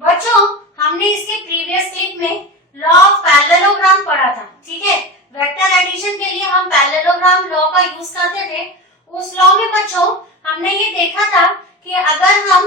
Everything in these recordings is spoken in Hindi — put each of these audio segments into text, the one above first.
बच्चों हमने इसके प्रीवियस क्लिप में लॉ ऑफ पैरेललोग्राम पढ़ा था, ठीक है। वेक्टर एडिशन के लिए हम पैरेललोग्राम लॉ का यूज करते थे। उस लॉ में बच्चों हमने ये देखा था कि अगर हम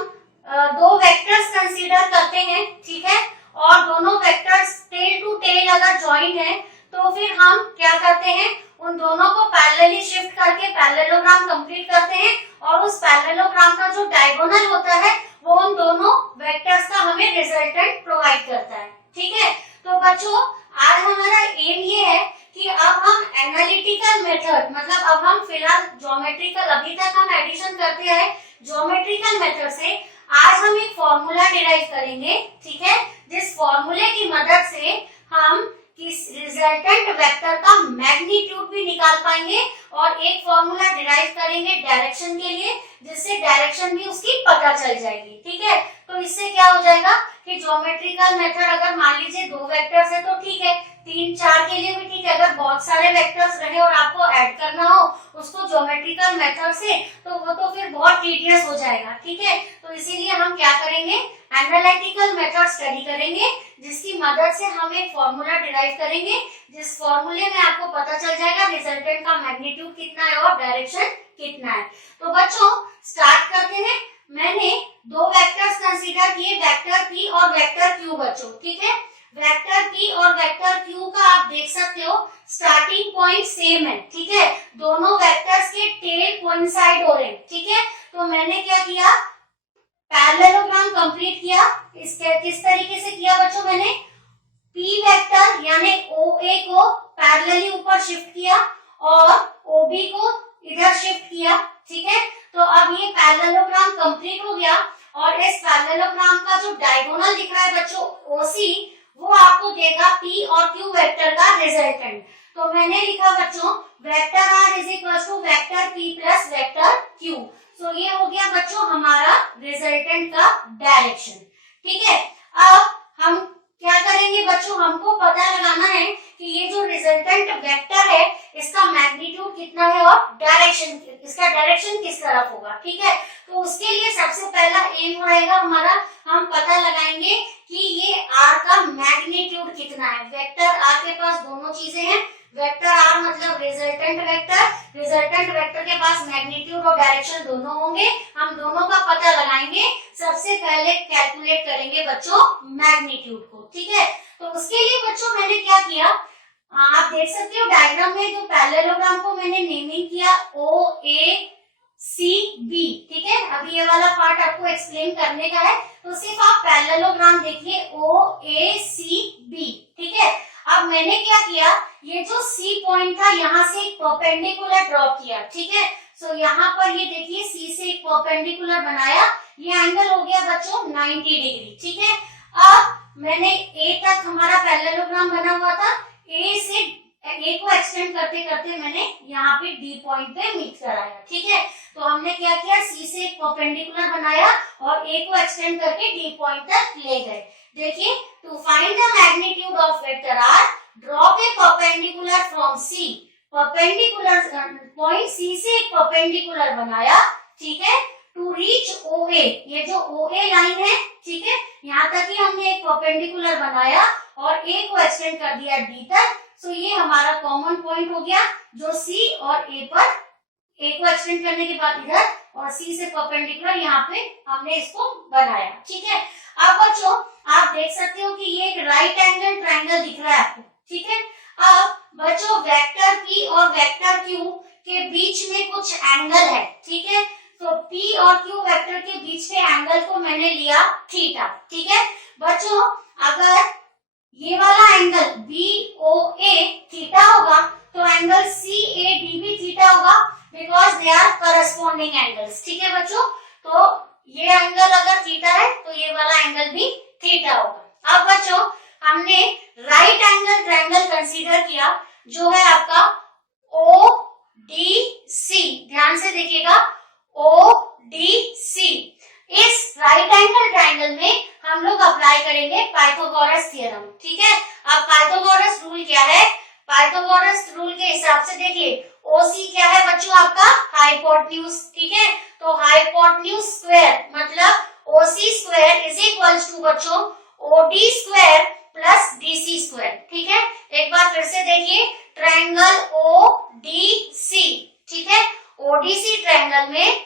दो वेक्टर्स कंसीडर करते हैं, ठीक है, और दोनों वेक्टर्स टेल टू टेल अगर ज्वाइंट है तो फिर हम क्या करते हैं, उन दोनों को पैरेलली शिफ्ट करके पैरेललोग्राम कंप्लीट करते हैं और उस पैरेललोग्राम का जो डायगोनल होता है वो उन दोनों वेक्टर्स का हमें रिजल्टेंट प्रोवाइड करता है, ठीक है। तो बच्चों आज हमारा एम ये है कि अब हम एनालिटिकल मेथड, मतलब अब हम फिलहाल ज्योमेट्रिकल, अभी तक हम एडिशन करते हैं ज्योमेट्रिकल मेथड से, आज हम एक फॉर्मूला डिराइव करेंगे, ठीक है, जिस फॉर्मूले की मदद से हम किस रिजल्टेंट वेक्टर का मैग्नीट्यूड भी निकाल पाएंगे और एक फॉर्मूला डिराइव करेंगे डायरेक्शन के लिए, जिससे डायरेक्शन भी उसकी पता चल जाएगी, ठीक है। तो इससे क्या हो जाएगा कि ज्योमेट्रिकल मेथड अगर मान लीजिए दो वेक्टर्स है तो ठीक है, 3 4 के लिए भी ठीक है। अगर बहुत सारे वेक्टर्स रहे और आपको ऐड करना हो उसको ज्योमेट्रिकल मेथड से, तो वो तो फिर बहुत टीडियस हो जाएगा, ठीक है। तो इसीलिए हम क्या करेंगे, एनालिटिकल मेथड स्टडी करेंगे, जिसकी मदद से हम एक फॉर्मूला डिराइव करेंगे, जिस फॉर्मूले में आपको पता चल जाएगा रिजल्टेंट का मैग्नीट्यूड कितना है और डायरेक्शन कितना है। तो बच्चों स्टार्ट करते हैं। मैंने दो वेक्टर्स कंसीडर किए, वेक्टर p और वेक्टर q बच्चों, ठीक है। वेक्टर p और वेक्टर q का आप देख सकते हो स्टार्टिंग पॉइंट सेम है, ठीक है। दोनों वेक्टर्स के टेल कोइंसाइड हो रहे हैं, ठीक है। तो मैंने क्या किया, पैरेललोग्राम कंप्लीट किया। इसके किस तरीके से किया बच्चों, मैंने p वेक्टर यानी OA को पैरेलली ऊपर शिफ्ट किया और OB को इधर शिफ्ट किया, ठीक है। तो अब ये पैरेललोग्राम कंप्लीट हो गया और इस पैरेललोग्राम का जो डायगोनल दिख रहा है बच्चों OC, वो आपको देगा P और Q वेक्टर का रिजल्टेंट। तो मैंने लिखा बच्चों vector R is equal to vector P plus vector Q। So ये हो गया बच्चों हमारा रिजल्टेंट का डायरेक्शन, ठीक है। अब हम क्या करेंगे बच्चों, हमको पता लगाना है कि ये जो रिजल्टेंट वेक्टर है इसका मैग्नीट्यूड कितना है और डायरेक्शन, इसका डायरेक्शन किस तरफ होगा, ठीक है। तो उसके लिए सबसे पहला एम रहेगा हमारा, हम पता लगाएंगे कि ये r का मैग्नीट्यूड कितना है। वेक्टर r के पास दोनों चीजें हैं, वेक्टर r मतलब रिजल्टेंट वेक्टर के पास मैग्नीट्यूड और डायरेक्शन दोनों होंगे। हम दोनों का पता लगाएंगे। सबसे पहले कैलकुलेट करेंगे बच्चों मैग्नीट्यूड को, ठीक है। तो उसके लिए बच्चों मैंने क्या किया, आप देख सकते हो डायग्राम में जो पैरेललोग्राम को मैंने नेमिंग किया OACB, ठीक है। अभी ये वाला पार्ट आपको एक्सप्लेन करने का है, तो सिर्फ आप पैरेललोग्राम देखिए OACB, ठीक है। अब मैंने क्या किया, ये जो C पॉइंट था यहाँ से एक परपेंडिकुलर ड्रॉप किया, ठीक है। सो यहाँ पर ये देखिए C से एक परपेंडिकुलर बनाया, ये एंगल हो गया बच्चों 90 डिग्री, ठीक है। अब मैंने A तक हमारा पैरेललोग्राम बना हुआ था, A को एक्सटेंड करते करते मैंने यहाँ पे D पॉइंट पे मीट कराया, ठीक है। तो हमने क्या किया, C से एक परपेंडिकुलर बनाया और A को एक्सटेंड करके D पॉइंट तक ले गए। देखिए, to find the magnitude of vector R, draw a perpendicular from C। Perpendicular point C से एक परपेंडिकुलर बनाया, ठीक है। टू रीच OA, ये जो OA लाइन है, ठीक है, यहाँ तक ही हमने एक परपेंडिकुलर बनाया और A को एक्सटेंड कर दिया D तक। सो ये हमारा कॉमन पॉइंट हो गया जो C और A पर, A को एक्सटेंड करने के बाद इधर और C से परपेंडिकुलर यहाँ पे हमने इसको बनाया, ठीक है। अब बच्चों आप देख सकते हो कि ये एक राइट एंगल ट्रायंगल दिख रहा है आपको, ठीक है। अब बच्चों वेक्टर P और वेक्टर Q के बीच में कुछ एंगल है, ठीक है। तो P और Q वेक्टर के बीच के एंगल को मैंने लिया थीटा, ठीक है। बच्चों अगर ये वाला एंगल BOA थीटा होगा तो एंगल CAD भी थीटा होगा, because they are corresponding angles, ठीक है बच्चों। तो ये एंगल अगर थीटा है तो ये वाला एंगल भी थीटा होगा। अब बच्चों हमने राइट एंगल ट्रायंगल कंसीडर किया जो है आपका ODC, ध्यान से देखिएगा ODC। इस राइट एंगल ट्रायंगल में हम लोग अप्लाई करेंगे पाइथागोरस थ्योरम, ठीक है। अब पाइथागोरस रूल क्या है, पाइथागोरस रूल के हिसाब से देखिए OC क्या है बच्चों आपका हाइपोटेन्यूज, ठीक है। तो हाइपोटेन्यूज स्क्वायर मतलब OC square is equals to बच्चों OD square plus DC square. ठीक है, एक बार फिर से देखिए, ट्रायंगल ODC, ठीक है, ODC ट्रायंगल में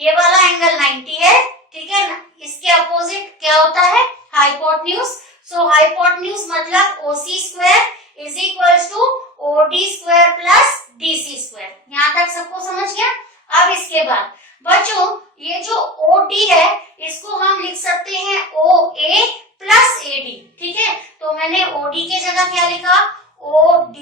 ये वाला एंगल 90 है, ठीक है ना, इसके अपोजिट क्या होता है, हाइपोटेन्यूज। सो हाइपोटेन्यूज मतलब OC square is equals to OD square plus DC square. यहाँ तक सबको समझ गया। अब इसके बाद बच्चों ये जो OD है इसको हम लिख सकते हैं OA प्लस AD। ठीक है, तो मैंने OD के जगह क्या लिखा, OD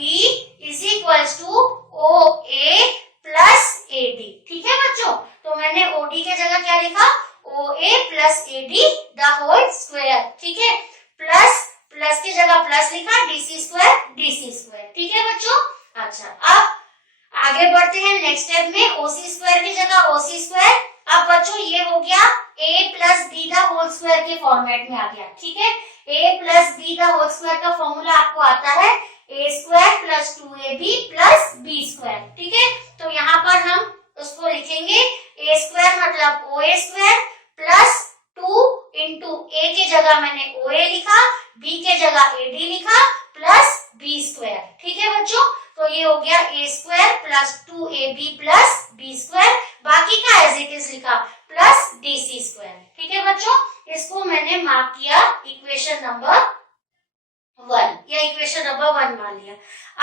is equals to OA plus AD। ठीक है बच्चों, तो मैंने OD के जगह क्या लिखा, OA plus AD the whole square. ठीक है, प्लस प्लस की जगह प्लस लिखा, DC स्क्वायर DC स्क्वायर। ठीक है बच्चों। अच्छा, अब आगे बढ़ते हैं नेक्स्ट स्टेप में, OC स्क्वायर की जगह OC स्क्वायर। अब बच्चों ये हो गया A plus B the whole square के फॉर्मेट में आ गया। ठीक है, A plus B the whole square का फॉर्मूला आपको आता है A square plus 2AB plus B square. ठीक है, तो यहाँ पर हम उसको लिखेंगे A स्क्वायर मतलब OA square plus 2 into A के जगह मैंने OA लिखा, B के जगह AD लिखा प्लस B स्क्वायर। ठीक है बच्चों, तो ये हो गया A square plus 2AB plus B square, बाकी का एज इट इज लिखा प्लस DC स्क्वायर। ठीक है बच्चों, इसको मैंने मार्क किया इक्वेशन नंबर 1 या इक्वेशन नंबर 1 मान लिया।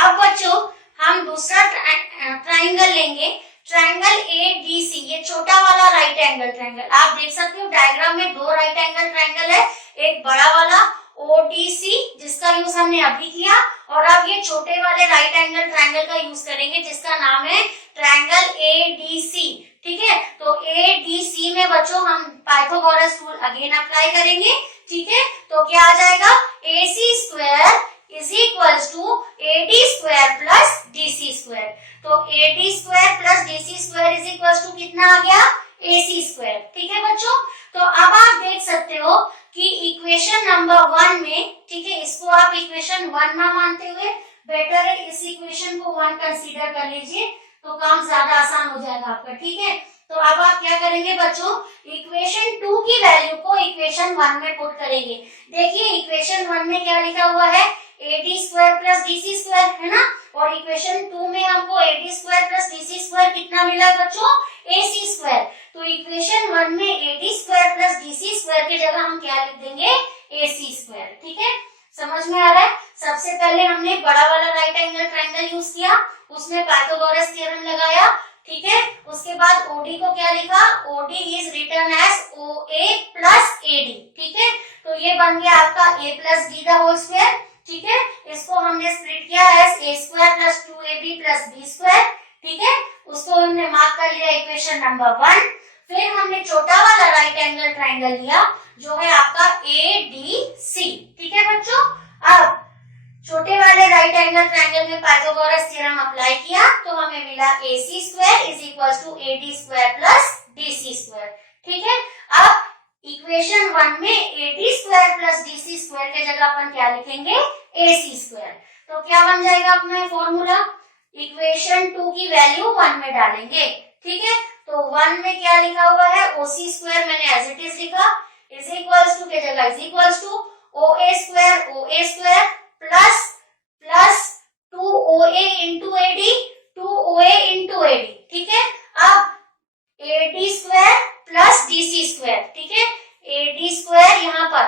अब बच्चों हम दूसरा ट्राइंगल लेंगे, ट्राइंगल ADC, ये छोटा वाला राइट एंगल ट्राइंगल। आप देख सकते हो डायग्राम में दो राइट एंगल ट्राइंगल है, एक बड़ा वाला ODC जिसका यूज हमने अभी किया, और अब ये छोटे वाले राइट एंगल ट्राइंगल का यूज करेंगे जिसका नाम है ट्राइंगल ADC। ठीक है, तो ADC में बच्चों हम पाइथागोरस रूल अगेन अप्लाई करेंगे। ठीक है, तो क्या आ जाएगा, AC square is equals to AD square plus DC square. तो AD square plus DC square is equals to कितना आ गया, AC स्क्वायर। ठीक है बच्चों, तो अब आप देख सकते हो कि इक्वेशन नंबर 1 में, ठीक है, इसको आप इक्वेशन 1 ना मानते हुए बेटर है इस इक्वेशन को 1 कंसीडर कर लीजिए, तो काम ज्यादा आसान हो जाएगा आपका। ठीक है, तो अब आप क्या करेंगे बच्चों, इक्वेशन 2 की वैल्यू को इक्वेशन 1 में पुट करेंगे। देखिए इक्वेशन 1 में क्या लिखा हुआ है, AD square plus DC square, है ना, और इक्वेशन 2 में हमको AD square plus DC square कितना मिला बच्चों, AC स्क्वायर। तो इक्वेशन 1 में AD square plus DC square की जगह हम क्या लिख देंगे, AC स्क्वायर। ठीक है, समझ में आ रहा है। सबसे पहले हमने बड़ा वाला राइट एंगल ट्राइंगल यूज किया, उसमें पाइथागोरस थ्योरम लगाया। ठीक है, उसके बाद OD को क्या लिखा, OD is written as OA plus AD। ठीक है, तो ये बन गया आपका A plus D the whole square. ठीक है, इसको हमने स्प्लिट किया as A square plus 2AB plus B square. ठीक है, उसको हमने मार्क कर लिया इक्वेशन नंबर 1। फिर हमने छोटा वाला राइट एंगल ट्राइंगल लिया जो है आपका ADC। ठीक है बच्चों, अब छोटे वाले राइट एंगल ट्राइंगल में पाइथागोरस थ्योरम अप्लाई किया तो हमें मिला AC square is equals to AD square plus DC square. ठीक है, अब इक्वेशन 1 में AD square plus DC square के जगह अपन क्या लिखेंगे, AC स्क्वायर। तो क्या बन जाएगा अपना फॉर्मूला, इक्वेशन 2 की वैल्यू 1 में डालेंगे। ठीक है, तो 1 में क्या लिखा हुआ है, OC स्क्वायर मैंने एज इट इज लिखा, इज इक्वल्स टू के जगह is equals to OA square plus plus 2OA into AD, 2OA into AD। ठीक है, अब AD square plus DC square. ठीक है, AD स्क्वायर यहाँ पर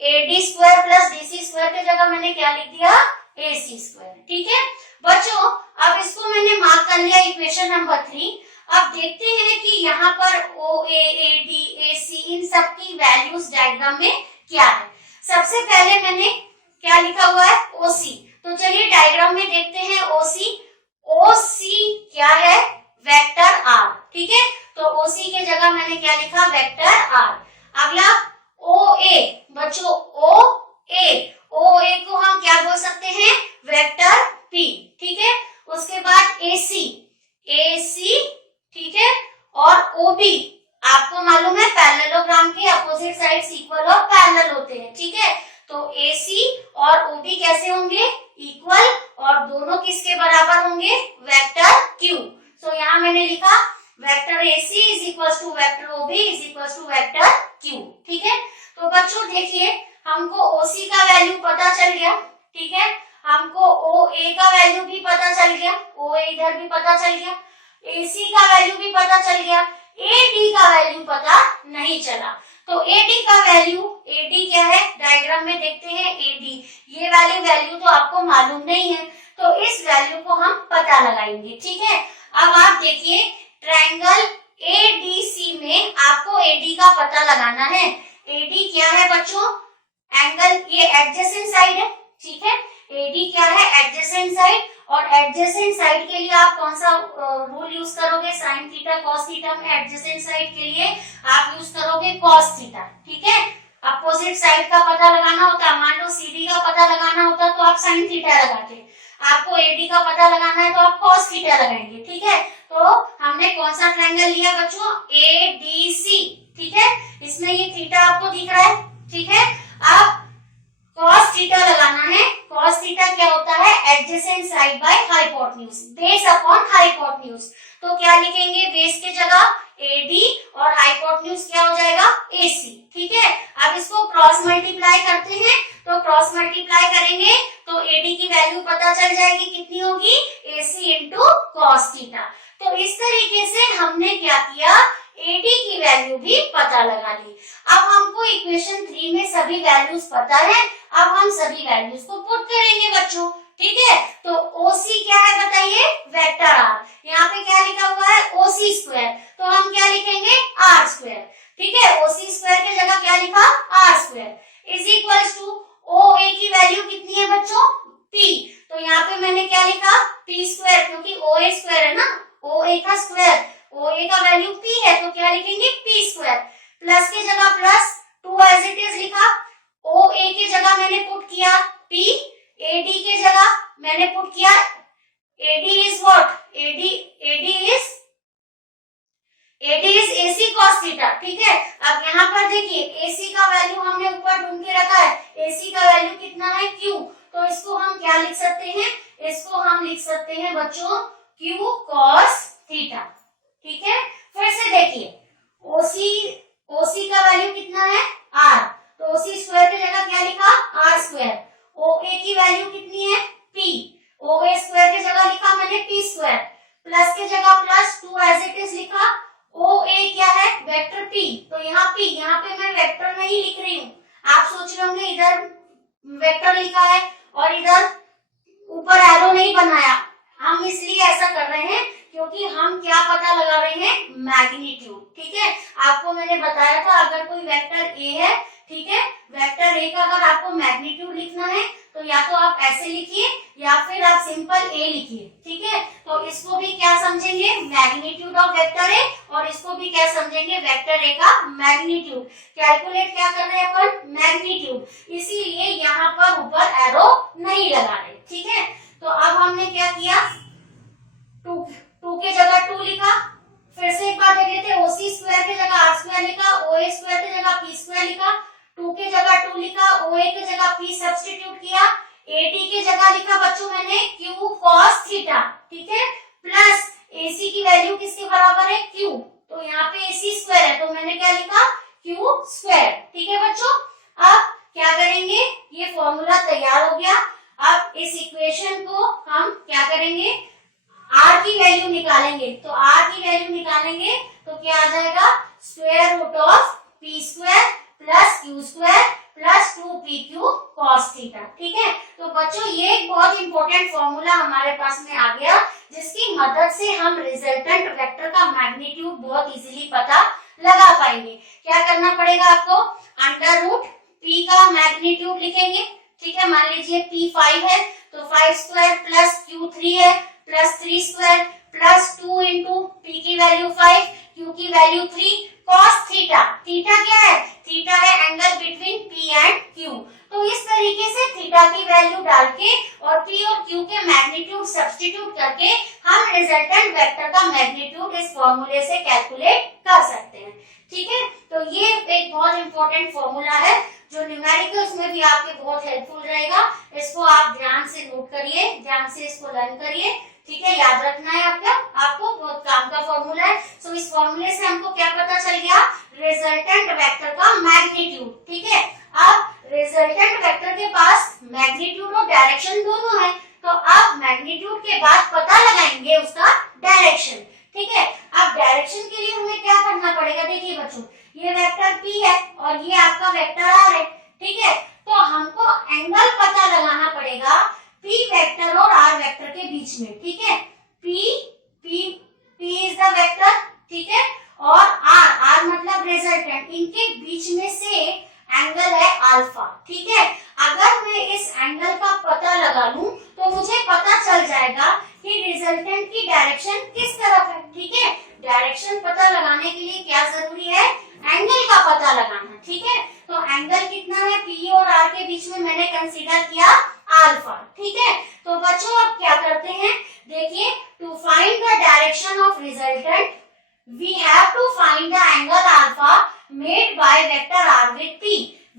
AD square plus DC square की जगह मैंने क्या लिख दिया, AC स्क्वायर। ठीक है बच्चों, अब इसको मैंने मार्क कर लिया इक्वेशन नंबर 3। अब देखते हैं कि यहाँ पर OA, AD, AC इन सब की वैल्यूज डायग्राम में क्या है। सबसे पहले मैंने क्या लिखा हुआ है, OC। तो चलिए डायग्राम में देखते हैं OC क्या है, वेक्टर R। ठीक है, तो OC के जगह मैंने क्या लिखा, वेक्टर R। अगला OA बच्चों, OA को हम क्या बोल सकते हैं, वेक्टर P। ठीक है, उसके बाद AC, ठीक है, और OB आपको मालूम है पैरेललोग्राम के अपोजिट साइड्स इक्वल और पैरेलल होते हैं। ठीक है, तो AC और OB कैसे होंगे, इक्वल, और दोनों किसके बराबर होंगे, वेक्टर Q। सो यहाँ मैंने लिखा vector AC is equal to vector OB is equal to vector Q। ठीक है, तो बच्चों देखिए हमको OC का वैल्यू पता चल गया। ठीक है, हमको OA का वैल्यू भी पता चल गया, OA इधर भी पता चल गया, AC का वैल्यू भी पता चल गया, AD का वैल्यू पता नहीं चला। तो AD का वैल्यू, AD क्या है डायग्राम में देखते हैं। AD ये वाली वैल्यू तो आपको मालूम नहीं है, तो इस वैल्यू को हम पता लगाएंगे। ठीक है, अब आप देखिए ट्रायंगल ADC में आपको AD का पता लगाना है। AD क्या है बच्चों, एंगल, ये एडजेसेंट साइड है। ठीक है, AD क्या है एडजेसेंट साइड, और एडजेसेंट साइड के लिए आप कौन सा रूल यूज करोगे, साइन थीटा कॉस थीटा में एडजेसेंट साइड के लिए आप यूज करोगे कॉस थीटा। ठीक है, अपोजिट साइड का पता लगाना होता, मान लो CD का पता लगाना होता तो आप साइन थीटा लगाते, आपको AD का पता लगाना है तो आप कॉस थीटा लगाएंगे। ठीक है, तो हमने कौन सा ट्रायंगल लिया बच्चों, ADC। ठीक है, इसमें ये थीटा आपको दिख रहा है। ठीक है, अब cos थीटा लगाना है। cos थीटा क्या होता है, adjacent side by hypotenuse, base upon hypotenuse. तो क्या लिखेंगे, बेस के जगह AD और हाइपोटेन्यूज क्या हो जाएगा AC। ठीक है, अब इसको क्रॉस मल्टीप्लाई करते हैं, तो क्रॉस मल्टीप्लाई करेंगे तो AD की वैल्यू पता चल जाएगी, कितनी होगी, AC इंटू कॉस थीटा। तो इस तरीके से हमने क्या किया, AD की वैल्यू भी पता लगा ली। अब हमको इक्वेशन 3 में सभी वैल्यूज पता है, अब हम सभी वैल्यूज को पुट करेंगे बच्चों। ठीक है, तो OC क्या है बताइए, वेक्टर R। यहाँ पे क्या लिखा हुआ है, OC स्क्वायर, तो हम क्या लिखेंगे, R स्क्वायर। ठीक है, OC स्क्वायर की जगह क्या लिखा, R square is equal to OA की वैल्यू कितनी है बच्चों, P। तो यहाँ पे मैंने क्या लिखा, P स्क्वायर, क्योंकि OA स्क्वायर है ना, OA का स्क्वायर, OA का वैल्यू P है, तो क्या लिखेंगे, P स्क्वायर। प्लस की जगह प्लस, 2 एज इट इज लिखा, OA की जगह मैंने पुट किया P, AD की जगह मैंने पुट किया, AD is what, AD is AC cos theta. ठीक है, अब यहाँ पर देखिए AC का वैल्यू हमने ऊपर ढूंढ के रखा है, AC का वैल्यू कितना है, Q। तो इसको हम क्या लिख सकते हैं, इसको हम लिख सकते हैं बच्चों Q cos थीटा। ठीक है, फिर से देखिए OC का वैल्यू कितना है, R, तो OC स्क्वायर की जगह क्या लिखा, R स्क्वायर। OA की वैल्यू कितनी है, P, OA स्क्वायर की जगह लिखा मैंने P स्क्वायर, प्लस की जगह प्लस, 2 एज इट इज लिखा, OA क्या है, वेक्टर P, तो यहाँ P, यहाँ पे मैं वेक्टर नहीं लिख रही हूँ। आप सोच रहे होंगे इधर वेक्टर लिखा है और इधर ऊपर एरो नहीं बनाया, हम इसलिए ऐसा कर रहे हैं क्योंकि हम क्या पता लगा रहे हैं, मैग्नीट्यूड। ठीक है, आपको मैंने बताया था अगर कोई वेक्टर A है, ठीक है, वेक्टर A का अगर आपको मैग्नीट्यूड लिखना है तो या तो आप ऐसे लिखिए या फिर आप सिंपल A लिखिए। ठीक है, तो इसको भी क्या समझेंगे, मैग्नीट्यूड ऑफ वेक्टर A, और इसको भी क्या समझेंगे, वेक्टर A का मैग्नीट्यूड। कैलकुलेट क्या कर रहे हैं अपन, मैग्नीट्यूड, इसीलिए यहाँ पर ऊपर एरो नहीं लगा रहे। ठीक है, तो अब हमने क्या किया, 2 के जगह 2 लिखा, फिर से एक बार देख लेते हैं, OC स्क्वायर की जगह R स्क्वायर लिखा, OA स्क्वायर की जगह P स्क्वायर लिखा, 2 के जगह 2 लिखा, OA की जगह P सब्स्टिट्यूट किया, AD की जगह लिखा बच्चों मैंने Q cos थीटा। ठीक है, प्लस AC की वैल्यू किसके बराबर है, Q, तो यहाँ पे AC स्क्वायर है तो मैंने क्या लिखा, Q स्क्वायर। ठीक है बच्चों, अब क्या करेंगे, ये फॉर्मूला तैयार हो गया। अब इस इक्वेशन को हम क्या करेंगे, R की वैल्यू निकालेंगे, तो R की वैल्यू निकालेंगे तो क्या आ जाएगा, square root of P square plus Q square plus 2PQ cos theta. ठीक है, तो बच्चों ये एक बहुत इंपॉर्टेंट फॉर्मूला हमारे पास में आ गया, जिसकी मदद से हम रिजल्टेंट वेक्टर का मैग्नीट्यूड बहुत इजीली पता लगा पाएंगे। क्या करना पड़ेगा आपको, अंडर रूट P का मैग्नीट्यूड लिखेंगे। ठीक है, मान लीजिए P 5 है तो 5 स्क्वायर प्लस Q 3 है plus 3 square plus 2 into P की वैल्यू 5, Q की वैल्यू 3, cos थीटा। थीटा क्या है, थीटा है angle between P and Q। तो इस तरीके से थीटा की वैल्यू डाल के और P और Q के मैग्नीट्यूड सब्स्टिट्यूट करके हम रिजल्टेंट वेक्टर का मैग्नीट्यूड इस फॉर्मूले से कैलकुलेट कर सकते हैं। ठीक है, तो ये एक बहुत इंपॉर्टेंट फॉर्मूला है जो न्यूमेरिकल्स में भी आपके बहुत हेल्पफुल रहेगा। इसको आप ध्यान से नोट करिए, ध्यान से इसको लर्न करिए। ठीक है, याद रखना है आपको बहुत काम का फॉर्मूला है। सो इस फॉर्मूले से हमको क्या पता चल गया, रिजल्टेंट वेक्टर का मैग्नीट्यूड। ठीक है, अब रिजल्टेंट वेक्टर के पास मैग्नीट्यूड और डायरेक्शन दोनों है, तो आप मैग्नीट्यूड के बाद पता लगाएंगे उसका डायरेक्शन। ठीक है, अब डायरेक्शन के लिए हमें क्या करना पड़ेगा, देखिए बच्चों, ये वेक्टर P है और ये आपका वेक्टर R है। ठीक है, तो हमको एंगल पता लगाना पड़ेगा P वेक्टर और R वेक्टर के बीच में। ठीक है, P इज द वेक्टर, ठीक है, और R मतलब रिजल्टेंट, इनके बीच में से एंगल है अल्फा। ठीक है, अगर मैं इस एंगल का पता लगा लूं तो मुझे पता चल जाएगा कि रिजल्टेंट की डायरेक्शन किस तरफ है। ठीक है, डायरेक्शन पता लगाने के लिए क्या जरूरी है, एंगल का पता लगाना। ठीक है, तो एंगल कितना है P और R के बीच में, मैंने कंसीडर किया अल्फा। ठीक है, तो बच्चों अब क्या करते हैं, देखिए, to find the direction of resultant we have to find the angle alpha made by vector R with P।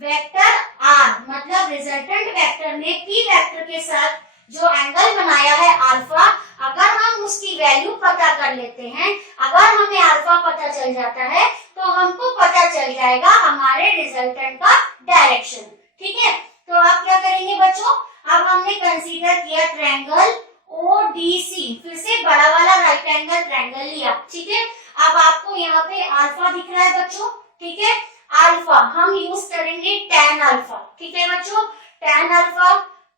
Vector R मतलब रिजल्टेंट वेक्टर ने P वेक्टर के साथ जो एंगल बनाया है अल्फा, अगर हम उसकी वैल्यू पता कर लेते हैं, अगर हमें अल्फा पता चल जाता है तो हमको पता चल जाएगा हमारे रिजल्टेंट का डायरेक्शन। ठीक है, तो आप क्या करेंगे बच्चों, अब हमने कंसीडर किया ट्रायंगल ODC, फिर से बड़ा वाला राइट एंगल ट्रायंगल लिया। ठीक है, अब आपको यहाँ पे अल्फा दिख रहा है बच्चों। ठीक है, अल्फा हम यूज करेंगे tan अल्फा। ठीक है बच्चों, tan अल्फा,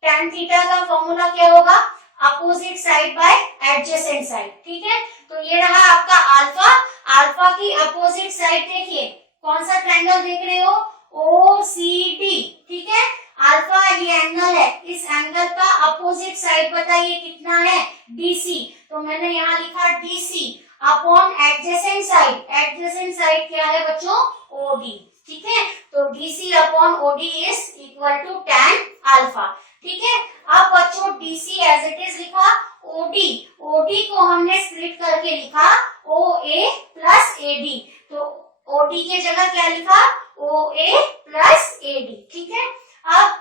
tan थीटा का फॉर्मूला क्या होगा, opposite side by adjacent side. ठीक है, तो ये रहा आपका अल्फा, अल्फा की अपोजिट साइड देखिए, कौन सा ट्रायंगल देख रहे हो, OCD। ठीक है, अल्फा ये एंगल है, इस एंगल का अपोजिट साइड बताइए कितना है, DC। तो मैंने यहाँ लिखा DC upon adjacent side, adjacent side क्या है बच्चों, OD। ठीक है, तो DC upon OD is equal to tan alpha. ठीक है, अब बच्चों DC एज इट इज लिखा, OD को हमने स्प्लिट करके लिखा OA प्लस AD, तो OD के जगह क्या लिखा, OA प्लस AD। ठीक है, अब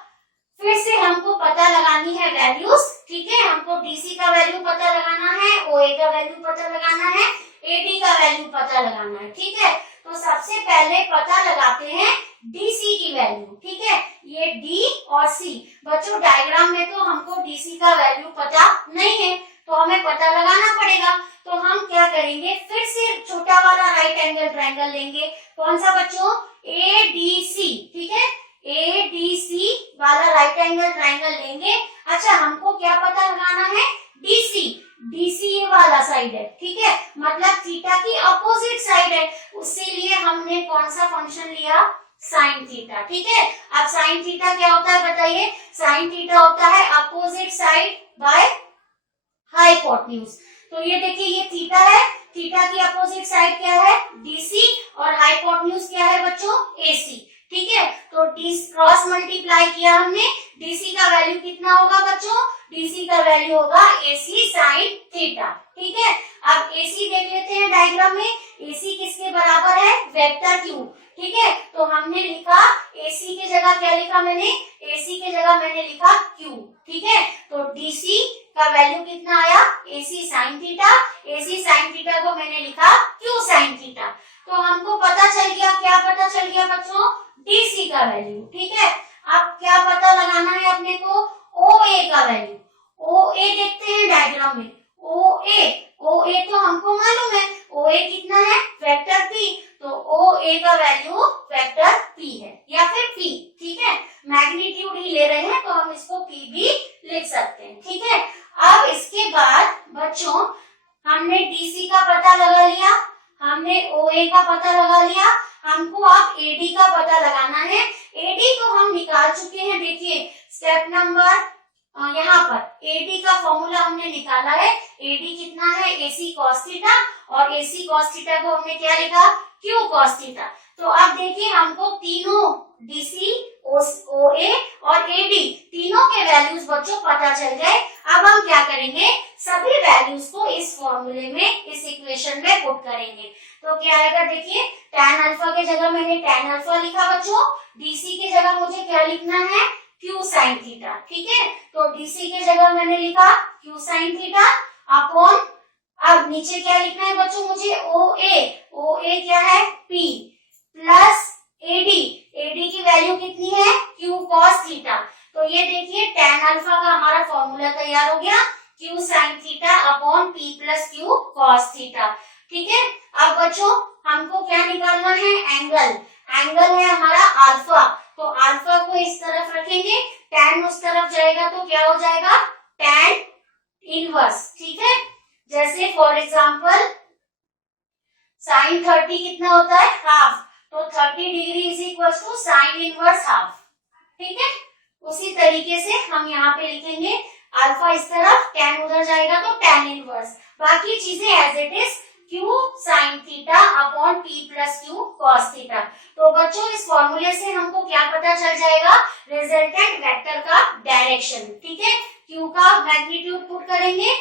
फिर से हमको पता लगानी है वैल्यूज। ठीक है, हमको DC का वैल्यू पता लगाना है, OA का वैल्यू पता लगाना है, AD का वैल्यू पता लगाना है। ठीक है, तो सबसे पहले पता लगाते हैं DC की वैल्यू। ठीक है, ये D और C, बच्चों डायग्राम में तो हमको DC का वैल्यू पता नहीं है, तो हमें पता लगाना पड़ेगा। तो हम क्या करेंगे, फिर से छोटा वाला राइट एंगल ट्रायंगल लेंगे, कौन सा बच्चों, ADC। ठीक है, ADC वाला राइट एंगल ट्रायंगल लेंगे। अच्छा, हमको क्या पता लगाना है, DC ये वाला साइड है। ठीक है, मतलब थीटा की अपोजिट साइड है, उससे लिए हमने कौन सा फंक्शन लिया, साइन थीटा। ठीक है, अब साइन थीटा क्या होता है बताइए, साइन थीटा होता है अपोजिट साइड बाय हाइपोटेन्यूज। तो ये देखिए, ये थीटा है, थीटा की अपोजिट साइड क्या है, DC, और हाइपोटेन्यूज क्या है बच्चों, AC। ठीक है, तो D क्रॉस मल्टीप्लाई किया हमने, DC का वैल्यू कितना होगा बच्चों, DC का वैल्यू होगा AC साइन थीटा। ठीक है, अब AC देख लेते हैं डायग्राम में, AC किसके बराबर है, वेक्टर Q। ठीक है, तो हमने लिखा AC की जगह क्या लिखा मैंने, AC की जगह मैंने लिखा Q। ठीक है, तो DC का वैल्यू कितना आया, AC sine theta, AC sine theta को मैंने लिखा Q साइन थीटा। तो हमको पता चल गया, क्या पता चल गया बच्चों, DC का वैल्यू। ठीक है, अब क्या पता लगाना है अपने को, OA का वैल्यू। OA देखते हैं डायग्राम में, OA तो हमको मालूम है, OA कितना है, वेक्टर P, तो OA का वैल्यू वेक्टर P है या फिर P। ठीक है, मैग्नीट्यूड ही ले रहे हैं तो हम इसको P भी लिख सकते हैं। ठीक है, अब इसके बाद बच्चों हमने DC का पता लगा लिया, हमने OA का पता लगा लिया, हमको अब AD का पता लगाना है। AD को हम निकाल चुके हैं, देखिए स्टेप नंबर यहाँ पर AD का फॉर्मूला हमने निकाला है। AD कितना है, AC cos थीटा, और AC cos थीटा को हमने क्या लिखा, Q cos थीटा। तो अब देखिए हमको तीनों DC, OA और AD तीनों के वैल्यूज बच्चों पता चल गए। अब हम क्या करेंगे, सभी वैल्यूज को इस फॉर्मूले में, इस इक्वेशन में पुट करेंगे। तो क्या आएगा, देखिए tan अल्फा के जगह मैंने tan अल्फा लिखा बच्चों, DC के जगह मुझे क्या लिखना है, Q साइन थीटा। ठीक है, तो DC के जगह मैंने लिखा Q साइन थीटा, अपॉन, अब नीचे क्या लिखना है बच्चों मुझे, OA क्या है P प्लस AD, AD की वैल्यू कितनी है Q cos थीटा। तो ये देखिए tan अल्फा का हमारा फॉर्मूला तैयार हो गया, Q sin theta upon P plus Q cos theta. ठीक है, अब बच्चों हमको क्या निकालना है, एंगल, एंगल है हमारा अल्फा, तो अल्फा को इस तरफ रखेंगे, tan उस तरफ जाएगा तो क्या हो जाएगा tan इनवर्स। ठीक है, जैसे फॉर एग्जांपल sin 30 कितना होता है हाफ, तो 30 degree is equal to sine inverse half. ठीक है, उसी तरीके से हम यहाँ पे लिखेंगे अल्फा इस तरफ, tan उधर जाएगा तो tan इनवर्स, बाकी चीजें as it is Q sin theta upon P plus Q cos theta. तो बच्चों इस फॉर्मूले से हमको क्या पता चल जाएगा, रिजल्टेंट वेक्टर का डायरेक्शन। ठीक है, Q का मैग्नीट्यूड पुट करेंगे,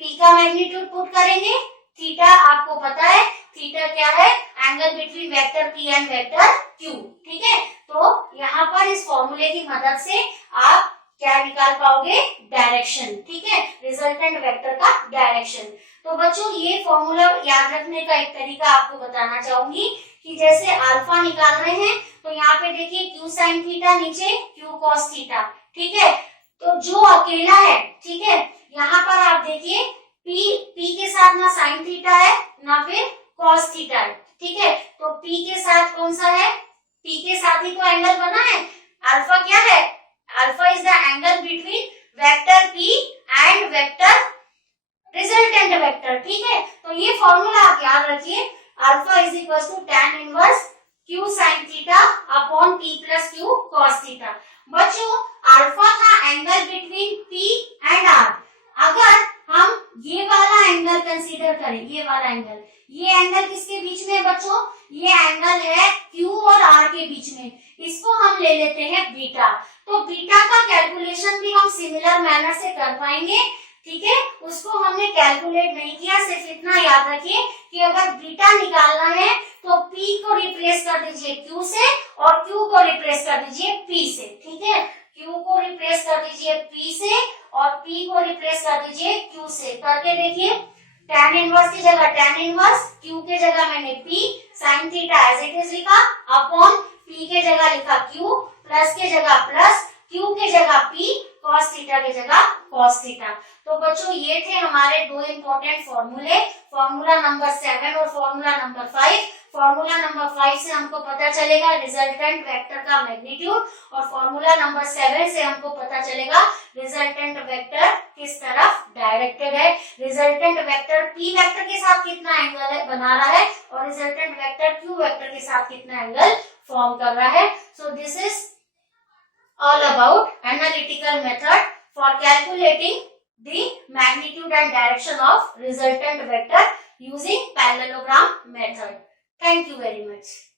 P का मैग्नीट्यूड पुट करेंगे, थीटा आपको पता है, थीटा क्या है, angle between vector P and vector Q। ठीक है, तो यहाँ पर इस फॉर्मूले की मदद से आप क्या निकाल पाओगे, डायरेक्शन। ठीक है, रिजल्टेंट वेक्टर का डायरेक्शन। तो बच्चों ये फॉर्मूला याद रखने का एक तरीका आपको बताना चाहूंगी कि जैसे अल्फा निकाल रहे हैं तो यहाँ पे देखिए Q sin थीटा, नीचे Q cos थीटा। ठीक है, तो जो अकेला है, ठीक है, यहाँ पर आप देखिए P के साथ ना sin थीटा है ना फिर cos थीटा है। ठीक है, तो P के साथ कौन सा है, P के साथ ही तो एंगल बना है, अल्फा क्या है, alpha is the angle between vector P and vector resultant vector. ठीक है, तो ये फॉर्मूला आप याद रखिए, alpha is equal to tan inverse Q sin theta upon P plus Q cos theta. बच्चों अल्फा का angle between P and R, अगर हम ये वाला एंगल कंसीडर करें, ये वाला एंगल, ये एंगल किसके बीच में है बच्चों, ये एंगल है Q और R के बीच में, इसको हम ले लेते हैं बीटा। तो बीटा का कैलकुलेशन भी हम सिमिलर मैनर से कर पाएंगे। ठीक है, उसको हमने कैलकुलेट नहीं किया, सिर्फ इतना याद रखिए कि अगर बीटा निकालना है तो P को रिप्लेस कर दीजिए Q से और Q को रिप्लेस कर दीजिए P से। ठीक है, Q को रिप्लेस कर दीजिए P से और P को रिप्लेस कर दीजिए Q से। करके देखिए, tan इनवर्स की जगह tan इनवर्स, Q के जगह मैंने P sin theta as it is लिखा, अपॉन P के जगह लिखा Q, प्लस के जगह प्लस, Q के जगह P, cos थीटा के जगह cos थीटा। तो बच्चों ये थे हमारे दो इंपॉर्टेंट फॉर्मूले, फॉर्मूला नंबर 7 और फॉर्मूला नंबर 5। फॉर्मूला नंबर 5 से हमको पता चलेगा रिजल्टेंट वेक्टर का मैग्नीट्यूड, और फॉर्मूला नंबर 7 से हमको पता चलेगा रिजल्टेंट वेक्टर किस तरफ डायरेक्टेड है, रिजल्टेंट वेक्टर P वेक्टर के साथ कितना एंगल बना रहा है और रिजल्टेंट वेक्टर Q वेक्टर के साथ कितना एंगल फॉर्म कर रहा है। So this is all about analytical method for calculating the magnitude and direction of resultant vector using parallelogram method. Thank you very much.